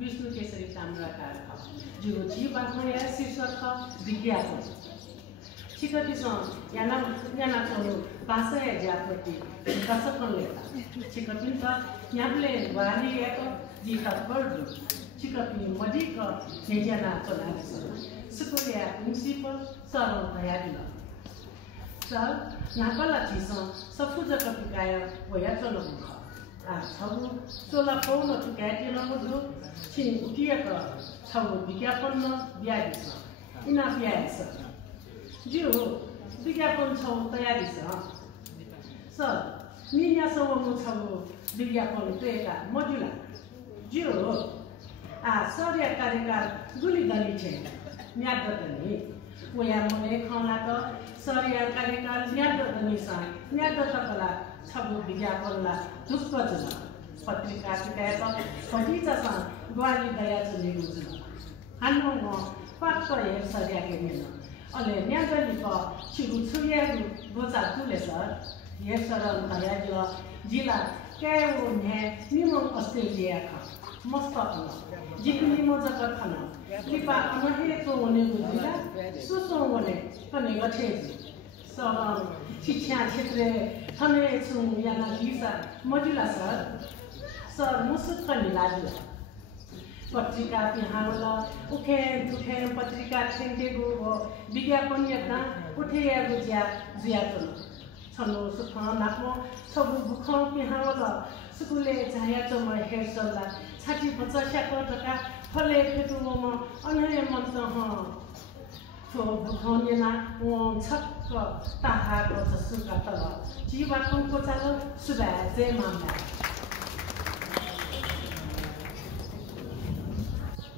विष्णु केसरी ताम्राकार जो जीवा खोया शीर्षक विज्ञापन चिकपिसँग याना चलो भाषा जापति दशकन लेता चिकपिन त याबले वाली एक जीता बर्दु चिकपिन मदिक नेजना चलास सुकोया प्रिन्सिपल सरल भयादिन सर नापला चिसं सफुज कपिकाय वया चलो आ छबु सोला पौन तुकाति नमदु छिन उकियक छबु विज्ञापन ब्यादिस इना ब्यादिस जिरो विज्ञापन छौ तयारी छ सर निन्या सवमु छबु विज्ञापन तेका मजुला जिरो आ सर्य कार्यकाल गुली गली छे न्यादतनी वया मने खाना त सर्य कार्यकाल न्यादतनी सा न्यादतकला छबु विज्ञापनला दुष्पजन पत्रिका सिकायत फटिचा सा ग्वाली दया चलेगु जुन हान्नो म पाक्क हेर सर्या के मेन अले न्यादली प छिगु छुयागु गोचा तुले सर ये सरल दया जिला केओ ने निमो अस्ट्रेलिया खा मस्त अन जिकनी मो जगत खन लिपा अनहे तो होने गुजिला सुसो होने कने गथे सर शिक्षा क्षेत्र हमे छु याना लीसा मजुला सर मुसुक पनि लाग्यो पत्रिका पिहावला उखे दुखे पत्रिका छेंटेगु विज्ञापन यता उठेयागु जिया छनो सुख नाको सबु बुख पिहावला सुकुले जाया चम हेरसला छाती 50 टका फले फेटुमो अनहे मन्त ह तो बुखनेना ओ छक्क ताहा को सुका तल जीवा को चालो सुबा जे मामला